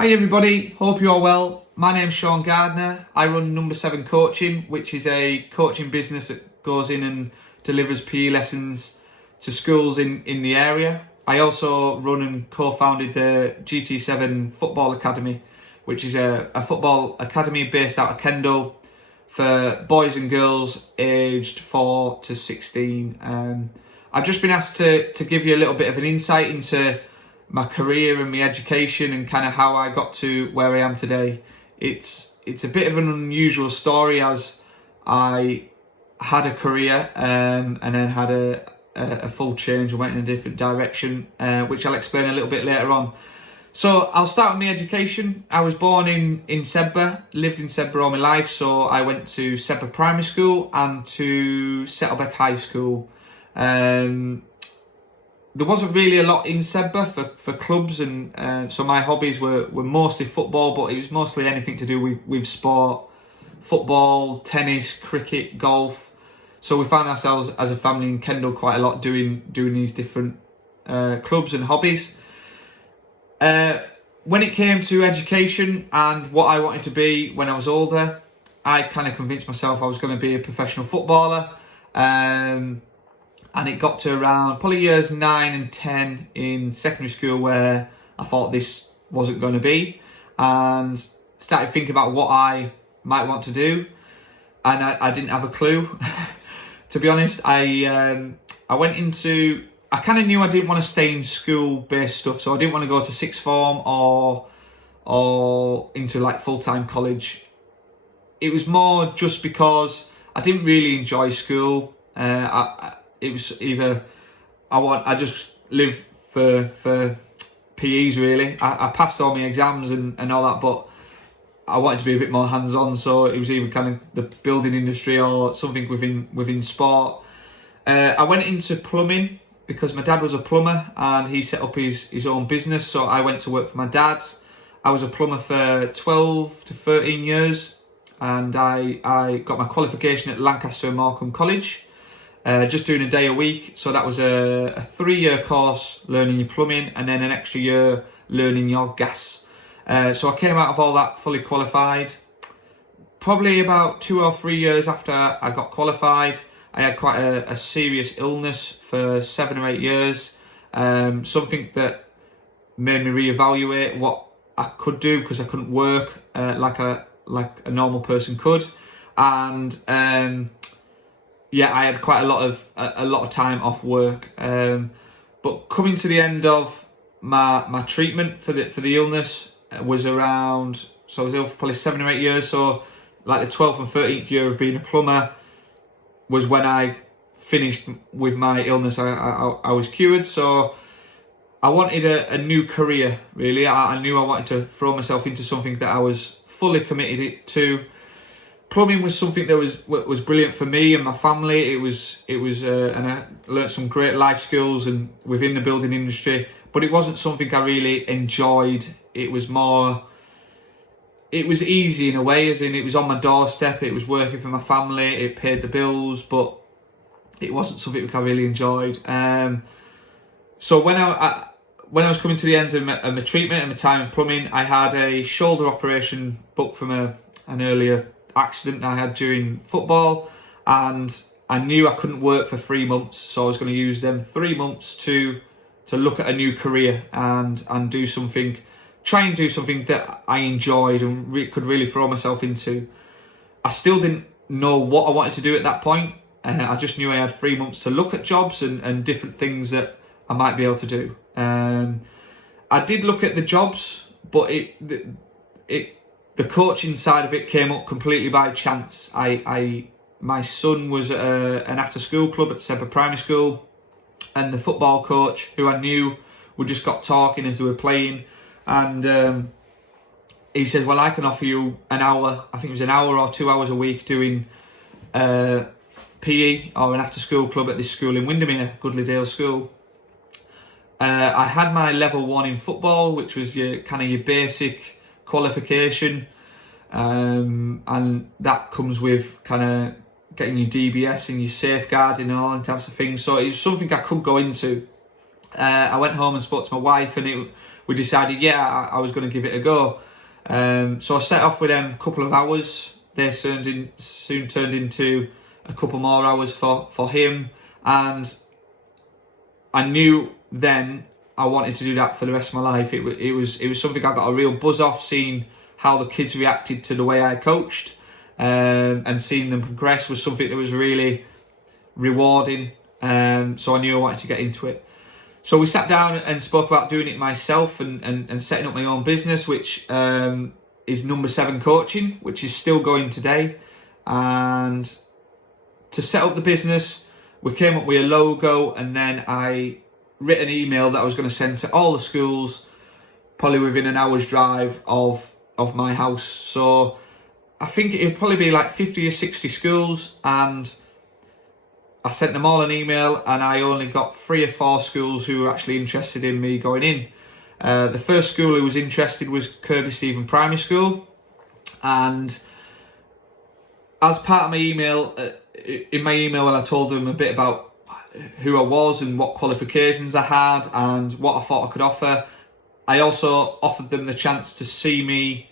Hi everybody, hope you're all well. My name's Shaun Gardner. I run No7 Coaching, which is a coaching business that goes in and delivers PE lessons to schools in the area. I also run and co-founded the GT7 Football Academy, which is a football academy based out of Kendal for boys and girls aged 4 to 16. I've just been asked to give you a little bit of an insight into my career and my education and kind of how I got to where I am today. It's a bit of an unusual story, as I had a career and then had a full change and went in a different direction, which I'll explain a little bit later on. So I'll start with my education. I was born in Sedbergh, lived in Sedbergh all my life, so I went to Sedbergh Primary School and to Settlebeck High School. There wasn't really a lot in Sedbergh for clubs, and so my hobbies were mostly football, but it was mostly anything to do with sport: football, tennis, cricket, golf. So we found ourselves as a family in Kendal quite a lot doing these different clubs and hobbies. When it came to education and what I wanted to be when I was older, I kind of convinced myself I was going to be a professional footballer. And it got to around probably years 9 and 10 in secondary school where I thought this wasn't going to be, and started thinking about what I might want to do, and I didn't have a clue. To be honest, I went into, I kind of knew I didn't want to stay in school-based stuff, so I didn't want to go to sixth form or into like full-time college. It was more just because I didn't really enjoy school. It was either I just live for PEs really. I passed all my exams and all that, but I wanted to be a bit more hands-on, so it was either kind of the building industry or something within sport. I went into plumbing because my dad was a plumber and he set up his own business, so I went to work for my dad. I was a plumber for 12 to 13 years, and I got my qualification at Lancaster and Morecambe College. Just doing a day a week, so that was a 3-year course learning your plumbing and then an extra year learning your gas. So I came out of all that fully qualified. Probably about 2 or 3 years after I got qualified, I had quite a serious illness for 7 or 8 years. Something that made me reevaluate what I could do, because I couldn't work like a normal person could, and yeah, I had quite a lot of time off work. But coming to the end of my treatment for the illness was around, so I was ill for probably 7 or 8 years. So like the 12th and 13th year of being a plumber was when I finished with my illness. I was cured, so I wanted a new career really. I knew I wanted to throw myself into something that I was fully committed to. Plumbing was something that was brilliant for me and my family. It was, and I learnt some great life skills and within the building industry. But it wasn't something I really enjoyed. It was easy in a way, as in it was on my doorstep. It was working for my family. It paid the bills, but it wasn't something that I really enjoyed. So when I was coming to the end of my treatment and my time in plumbing, I had a shoulder operation booked from an earlier accident I had during football, and I knew I couldn't work for 3 months, so I was going to use them 3 months to look at a new career and try and do something that I enjoyed and could really throw myself into. I still didn't know what I wanted to do at that point. I just knew I had 3 months to look at jobs and different things that I might be able to do. I did look at the jobs, but the coaching side of it came up completely by chance. My son was at an after-school club at Sedbergh Primary School, and the football coach, who I knew, we just got talking as they were playing, and he said, well, I can offer you an hour, I think it was an hour or 2 hours a week doing PE or an after-school club at this school in Windermere, Goodleydale School. I had my level 1 in football, which was your basic qualification, and that comes with kind of getting your DBS and your safeguarding and all that types of things. So it's something I could go into. I went home and spoke to my wife, and we decided, I was going to give it a go. So I set off with them a couple of hours. They soon turned into a couple more hours for him, and I knew then I wanted to do that for the rest of my life. It was something I got a real buzz off, seeing how the kids reacted to the way I coached, and seeing them progress was something that was really rewarding. So I knew I wanted to get into it. So we sat down and spoke about doing it myself and setting up my own business, which is No7 Coaching, which is still going today. And to set up the business, we came up with a logo, and then I wrote an email that I was going to send to all the schools, probably within an hour's drive of my house. So I think it would probably be like 50 or 60 schools, and I sent them all an email, and I only got 3 or 4 schools who were actually interested in me going in. The first school who was interested was Kirby Stephen Primary School, and as part of my email, in my email, when I told them a bit about who I was and what qualifications I had and what I thought I could offer, I also offered them the chance to see me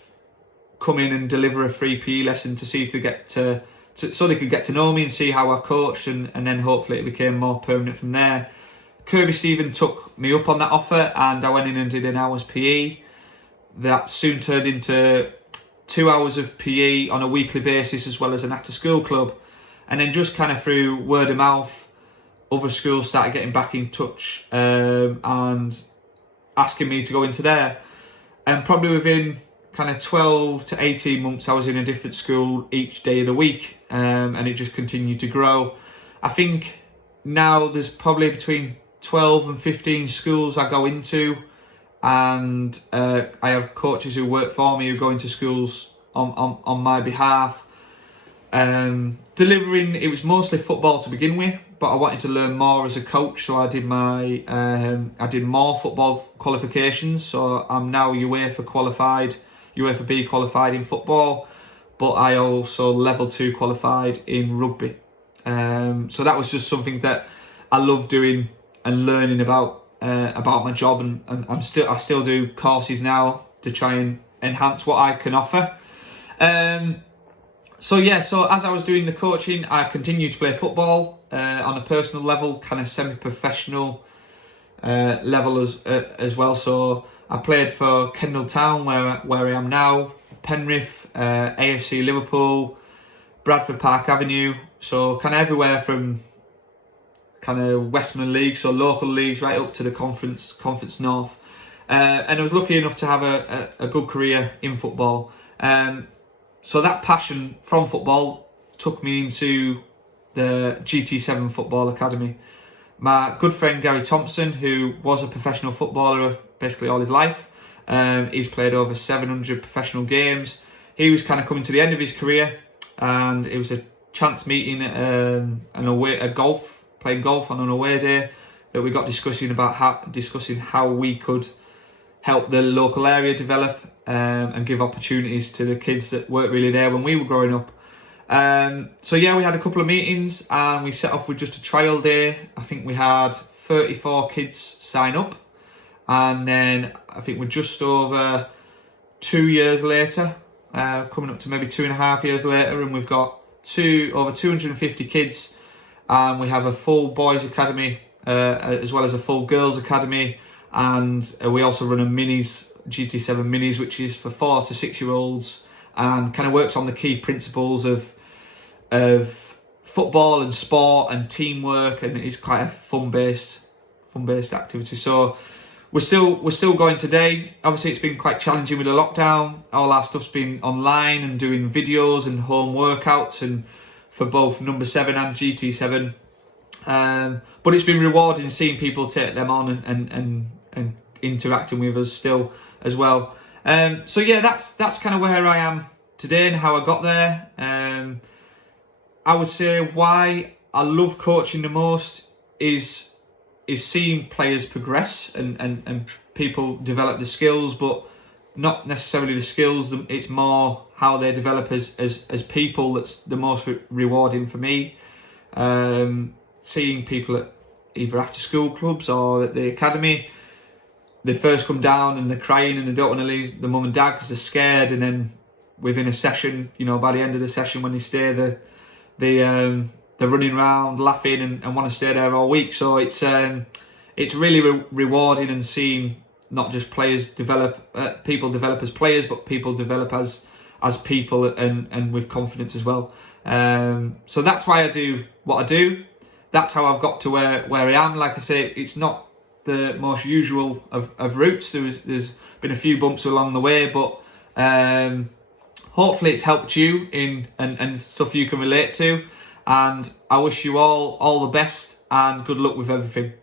come in and deliver a free PE lesson to see if they so they could get to know me and see how I coached, and then hopefully it became more permanent from there. Kirby Stephen took me up on that offer, and I went in and did an hour's PE. That soon turned into 2 hours of PE on a weekly basis, as well as an after school club. And then just kind of through word of mouth, other schools started getting back in touch and asking me to go into there. And probably within kind of 12 to 18 months, I was in a different school each day of the week, and it just continued to grow. I think now there's probably between 12 and 15 schools I go into, and I have coaches who work for me who go into schools on my behalf. Delivering, it was mostly football to begin with, but I wanted to learn more as a coach, so I did more football qualifications. So I'm now UEFA B qualified in football, but I also level 2 qualified in rugby. So that was just something that I love doing and learning about my job, and I still do courses now to try and enhance what I can offer. So as I was doing the coaching, I continued to play football on a personal level, kind of semi-professional level as well. So I played for Kendal Town, where I am now, Penrith, AFC Liverpool, Bradford Park Avenue. So kind of everywhere from kind of Westmoreland League, so local leagues, right up to the Conference North. And I was lucky enough to have a good career in football. So that passion from football took me into the GT7 Football Academy. My good friend Gary Thompson, who was a professional footballer basically all his life, he's played over 700 professional games. He was kind of coming to the end of his career, and it was a chance meeting playing golf on an away day, that we got discussing how we could help the local area develop and give opportunities to the kids that weren't really there when we were growing up. We had a couple of meetings, and we set off with just a trial day. I think we had 34 kids sign up, and then I think we're just over 2 years later, coming up to maybe 2.5 years later, and we've got over 250 kids, and we have a full boys academy as well as a full girls academy, and we also run a GT7 minis, which is for 4 to 6 year olds, and kind of works on the key principles of football and sport and teamwork, and it's quite a fun based activity. So we're still going today. Obviously, it's been quite challenging with the lockdown. All our stuff's been online and doing videos and home workouts, and for both No7 and GT7. But it's been rewarding seeing people take them on and interacting with us still as well. That's kind of where I am today and how I got there. I would say why I love coaching the most is seeing players progress and people develop the skills, but not necessarily the skills. It's more how they develop as people that's the most rewarding for me. Seeing people either after school clubs or at the academy, they first come down and they're crying and they don't want to leave the mum and dad because they're scared, and then within a session, by the end of the session when they stay, they're running around laughing and want to stay there all week. So it's really rewarding, and seeing not just players develop, people develop as players, but people develop as people and with confidence as well. So that's why I do what I do. That's how I've got to where I am. Like I say, it's not the most usual of routes. There's been a few bumps along the way, but hopefully it's helped you and stuff you can relate to. And I wish you all the best and good luck with everything.